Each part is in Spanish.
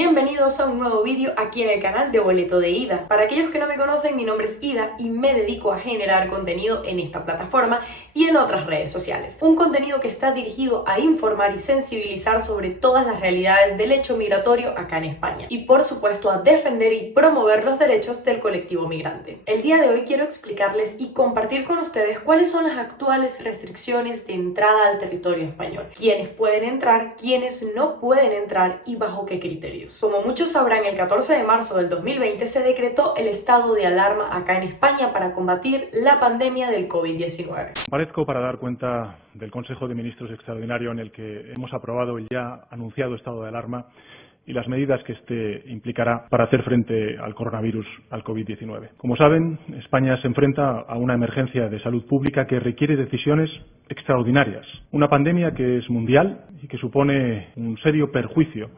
Bienvenidos a un nuevo vídeo aquí en el canal de Boleto de Ida. Para aquellos que no me conocen, mi nombre es Ida y me dedico a generar contenido en esta plataforma y en otras redes sociales. Un contenido que está dirigido a informar y sensibilizar sobre todas las realidades del hecho migratorio acá en España. Y por supuesto a defender y promover los derechos del colectivo migrante. El día de hoy quiero explicarles y compartir con ustedes cuáles son las actuales restricciones de entrada al territorio español. Quiénes pueden entrar, quiénes no pueden entrar y bajo qué criterios. Como muchos sabrán, el 14 de marzo del 2020 se decretó el estado de alarma acá en España para combatir la pandemia del COVID-19. Comparezco para dar cuenta del Consejo de Ministros extraordinario en el que hemos aprobado el ya anunciado estado de alarma y las medidas que este implicará para hacer frente al coronavirus, al COVID-19. Como saben, España se enfrenta a una emergencia de salud pública que requiere decisiones extraordinarias. Una pandemia que es mundial y que supone un serio perjuicio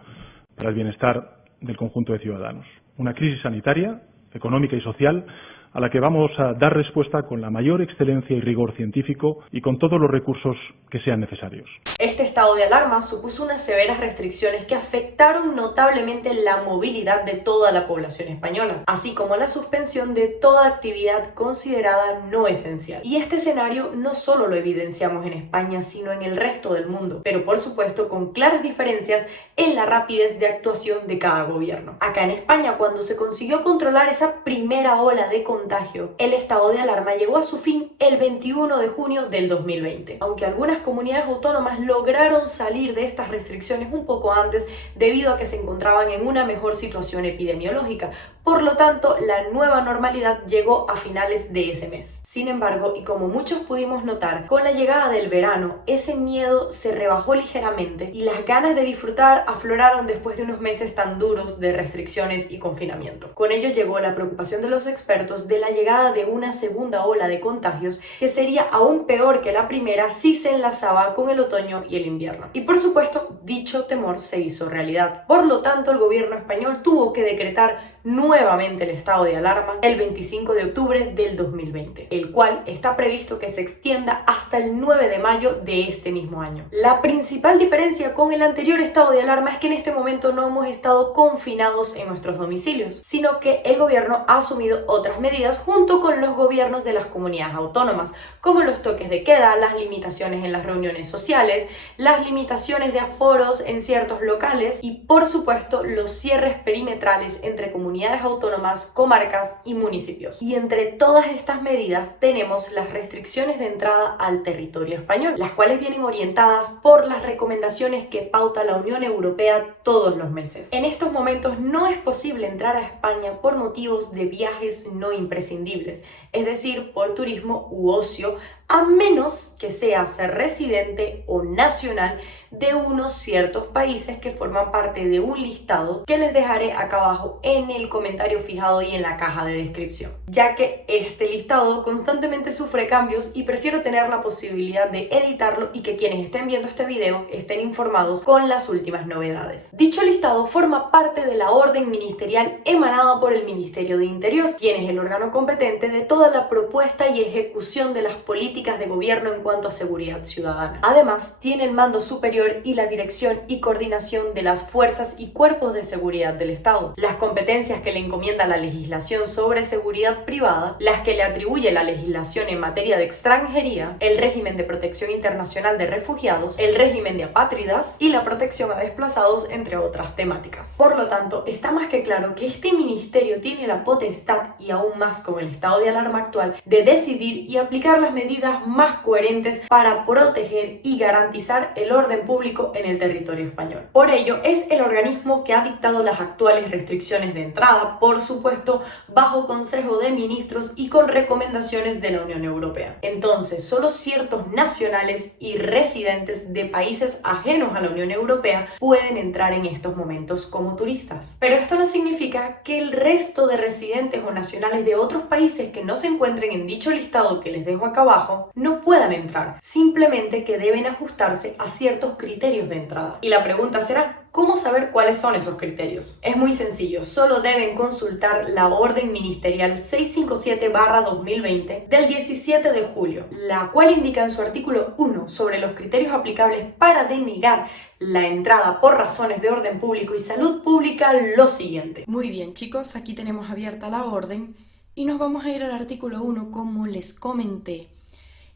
para el bienestar del conjunto de ciudadanos. Una crisis sanitaria, económica y social a la que vamos a dar respuesta con la mayor excelencia y rigor científico y con todos los recursos que sean necesarios. Este estado de alarma supuso unas severas restricciones que afectaron notablemente la movilidad de toda la población española, así como la suspensión de toda actividad considerada no esencial. Y este escenario no solo lo evidenciamos en España, sino en el resto del mundo, pero por supuesto con claras diferencias en la rapidez de actuación de cada gobierno. Acá en España, cuando se consiguió controlar esa primera ola de contagio, el estado de alarma llegó a su fin el 21 de junio del 2020, aunque algunas comunidades autónomas lograron salir de estas restricciones un poco antes debido a que se encontraban en una mejor situación epidemiológica. Por lo tanto, la nueva normalidad llegó a finales de ese mes. Sin embargo, y como muchos pudimos notar, con la llegada del verano, ese miedo se rebajó ligeramente y las ganas de disfrutar afloraron después de unos meses tan duros de restricciones y confinamiento. Con ello llegó la preocupación de los expertos de la llegada de una segunda ola de contagios que sería aún peor que la primera si se enlazaba con el otoño y el invierno. Y por supuesto, dicho temor se hizo realidad. Por lo tanto, el gobierno español tuvo que decretar nuevamente el estado de alarma el 25 de octubre del 2020, el cual está previsto que se extienda hasta el 9 de mayo de este mismo año. La principal diferencia con el anterior estado de alarma es que en este momento no hemos estado confinados en nuestros domicilios, sino que el gobierno ha asumido otras medidas junto con los gobiernos de las comunidades autónomas, como los toques de queda, las limitaciones en las reuniones sociales, las limitaciones de aforos en ciertos locales y, por supuesto, los cierres perimetrales entre comunidades autónomas, comarcas y municipios. Y entre todas estas medidas tenemos las restricciones de entrada al territorio español, las cuales vienen orientadas por las recomendaciones que pauta la Unión Europea todos los meses. En estos momentos no es posible entrar a España por motivos de viajes no imprescindibles, es decir, por turismo u ocio, a menos que seas residente o nacional de unos ciertos países que forman parte de un listado que les dejaré acá abajo en el comentario fijado y en la caja de descripción, ya que este listado constantemente sufre cambios y prefiero tener la posibilidad de editarlo y que quienes estén viendo este video estén informados con las últimas novedades. Dicho listado forma parte de la orden ministerial emanada por el Ministerio de Interior, quien es el órgano competente de toda la propuesta y ejecución de las políticas de gobierno en cuanto a seguridad ciudadana. Además, tiene el mando superior y la dirección y coordinación de las fuerzas y cuerpos de seguridad del Estado, las competencias que le encomienda la legislación sobre seguridad privada, las que le atribuye la legislación en materia de extranjería, el régimen de protección internacional de refugiados, el régimen de apátridas y la protección a desplazados, entre otras temáticas. Por lo tanto, está más que claro que este ministerio tiene la potestad, y aún más con el estado de alarma actual, de decidir y aplicar las medidas más coherentes para proteger y garantizar el orden público en el territorio español. Por ello, es el organismo que ha dictado las actuales restricciones de entrada, por supuesto, bajo Consejo de Ministros y con recomendaciones de la Unión Europea. Entonces, solo ciertos nacionales y residentes de países ajenos a la Unión Europea pueden entrar en estos momentos como turistas. Pero esto no significa que el resto de residentes o nacionales de otros países que no se encuentren en dicho listado que les dejo acá abajo no puedan entrar, simplemente que deben ajustarse a ciertos criterios de entrada. Y la pregunta será, ¿cómo saber cuáles son esos criterios? Es muy sencillo, solo deben consultar la Orden Ministerial 657/2020 del 17 de julio, la cual indica en su artículo 1 sobre los criterios aplicables para denegar la entrada por razones de orden público y salud pública lo siguiente. Muy bien, chicos, aquí tenemos abierta la orden y nos vamos a ir al artículo 1 como les comenté.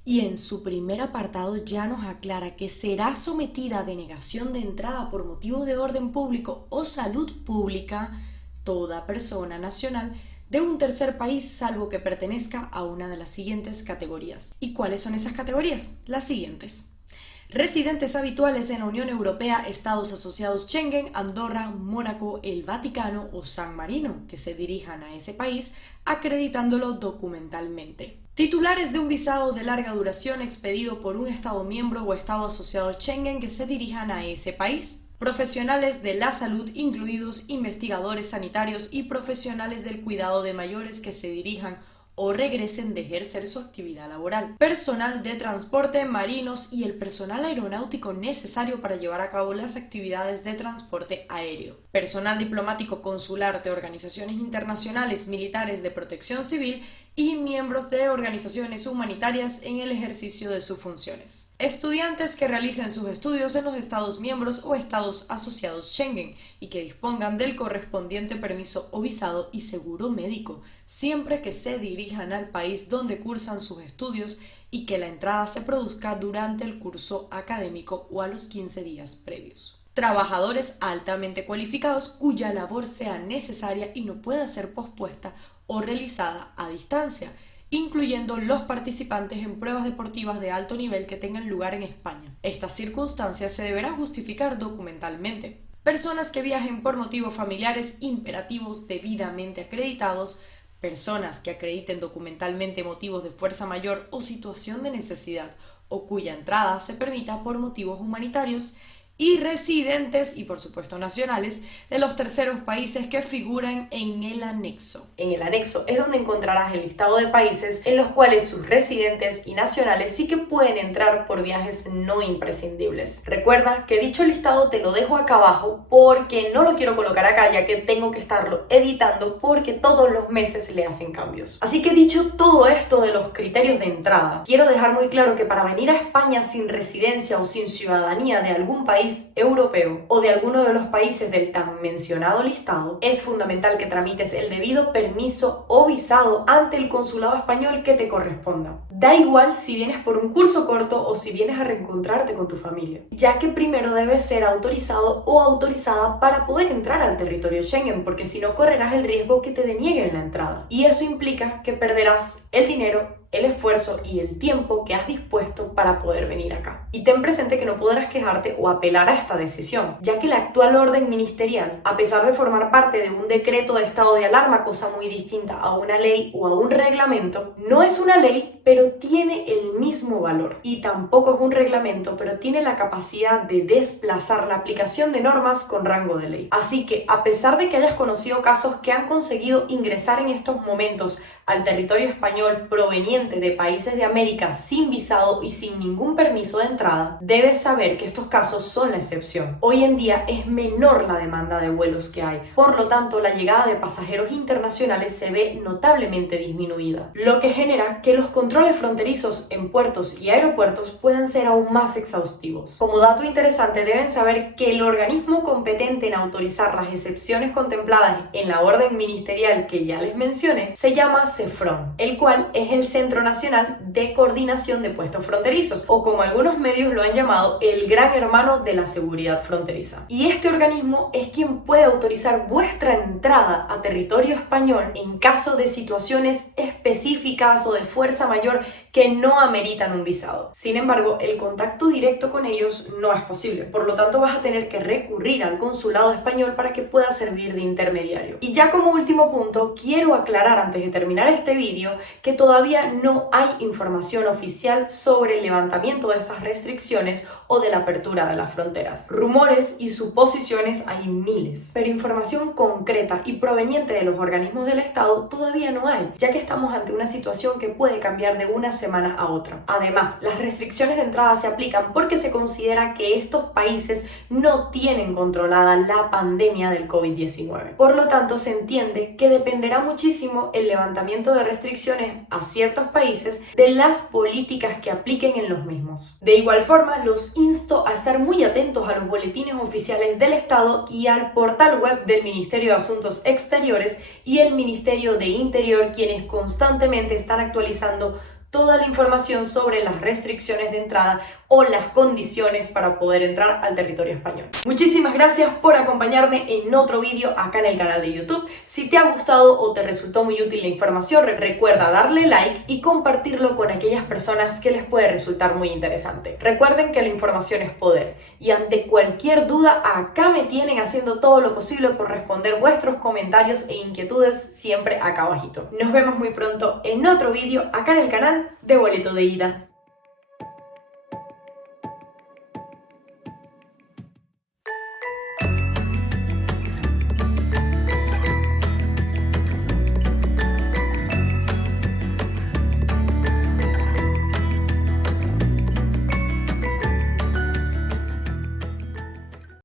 Y en su primer apartado ya nos aclara que será sometida a denegación de entrada por motivo de orden público o salud pública toda persona nacional de un tercer país salvo que pertenezca a una de las siguientes categorías. ¿Y cuáles son esas categorías? Las siguientes: residentes habituales en la Unión Europea, Estados asociados Schengen, Andorra, Mónaco, el Vaticano o San Marino, que se dirijan a ese país acreditándolo documentalmente. Titulares de un visado de larga duración expedido por un Estado miembro o Estado asociado Schengen que se dirijan a ese país. Profesionales de la salud, incluidos investigadores sanitarios y profesionales del cuidado de mayores que se dirijan o regresen de ejercer su actividad laboral. Personal de transporte, marinos y el personal aeronáutico necesario para llevar a cabo las actividades de transporte aéreo. Personal diplomático consular de organizaciones internacionales, militares de protección civil y miembros de organizaciones humanitarias en el ejercicio de sus funciones. Estudiantes que realicen sus estudios en los Estados miembros o Estados asociados Schengen y que dispongan del correspondiente permiso o visado y seguro médico, siempre que se dirijan al país donde cursan sus estudios y que la entrada se produzca durante el curso académico o a los 15 días previos. Trabajadores altamente cualificados cuya labor sea necesaria y no pueda ser pospuesta o realizada a distancia, incluyendo los participantes en pruebas deportivas de alto nivel que tengan lugar en España. Estas circunstancias se deberán justificar documentalmente. Personas que viajen por motivos familiares imperativos debidamente acreditados, personas que acrediten documentalmente motivos de fuerza mayor o situación de necesidad o cuya entrada se permita por motivos humanitarios, y residentes y por supuesto nacionales de los terceros países que figuran en el anexo. En el anexo es donde encontrarás el listado de países en los cuales sus residentes y nacionales sí que pueden entrar por viajes no imprescindibles. Recuerda que dicho listado te lo dejo acá abajo porque no lo quiero colocar acá ya que tengo que estarlo editando porque todos los meses le hacen cambios. Así que dicho todo esto de los criterios de entrada, quiero dejar muy claro que para venir a España sin residencia o sin ciudadanía de algún país europeo o de alguno de los países del tan mencionado listado, es fundamental que tramites el debido permiso o visado ante el consulado español que te corresponda. Da igual si vienes por un curso corto o si vienes a reencontrarte con tu familia, ya que primero debes ser autorizado o autorizada para poder entrar al territorio Schengen, porque si no correrás el riesgo que te denieguen la entrada. Y eso implica que perderás el dinero, el esfuerzo y el tiempo que has dispuesto para poder venir acá. Y ten presente que no podrás quejarte o apelar a esta decisión, ya que la actual orden ministerial, a pesar de formar parte de un decreto de estado de alarma, cosa muy distinta a una ley o a un reglamento, no es una ley, pero tiene el mismo valor. Y tampoco es un reglamento, pero tiene la capacidad de desplazar la aplicación de normas con rango de ley. Así que, a pesar de que hayas conocido casos que han conseguido ingresar en estos momentos al territorio español proveniente de países de América sin visado y sin ningún permiso de entrada, debes saber que estos casos son la excepción. Hoy en día es menor la demanda de vuelos que hay, por lo tanto la llegada de pasajeros internacionales se ve notablemente disminuida, lo que genera que los controles fronterizos en puertos y aeropuertos puedan ser aún más exhaustivos. Como dato interesante, deben saber que el organismo competente en autorizar las excepciones contempladas en la orden ministerial que ya les mencioné se llama CEFRON, el cual es el Centro Nacional de Coordinación de Puestos Fronterizos, o como algunos medios lo han llamado, el gran hermano de la seguridad fronteriza. Y este organismo es quien puede autorizar vuestra entrada a territorio español en caso de situaciones específicas o de fuerza mayor que no ameritan un visado. Sin embargo, el contacto directo con ellos no es posible, por lo tanto vas a tener que recurrir al consulado español para que pueda servir de intermediario. Y ya como último punto, quiero aclarar antes de terminar este vídeo que todavía no hay información oficial sobre el levantamiento de estas restricciones o de la apertura de las fronteras. Rumores y suposiciones hay miles, pero información concreta y proveniente de los organismos del Estado todavía no hay, ya que estamos ante una situación que puede cambiar de una semana a otra. Además, las restricciones de entrada se aplican porque se considera que estos países no tienen controlada la pandemia del COVID-19. Por lo tanto, se entiende que dependerá muchísimo el levantamiento de restricciones a ciertos países de las políticas que apliquen en los mismos. De igual forma, los insto a estar muy atentos a los boletines oficiales del Estado y al portal web del Ministerio de Asuntos Exteriores y el Ministerio de Interior, quienes constantemente están actualizando toda la información sobre las restricciones de entrada o las condiciones para poder entrar al territorio español. Muchísimas gracias por acompañarme en otro vídeo acá en el canal de YouTube. Si te ha gustado o te resultó muy útil la información, recuerda darle like y compartirlo con aquellas personas que les puede resultar muy interesante. Recuerden que la información es poder y ante cualquier duda acá me tienen haciendo todo lo posible por responder vuestros comentarios e inquietudes siempre acá abajito. Nos vemos muy pronto en otro vídeo acá en el canal de Boleto de Ida.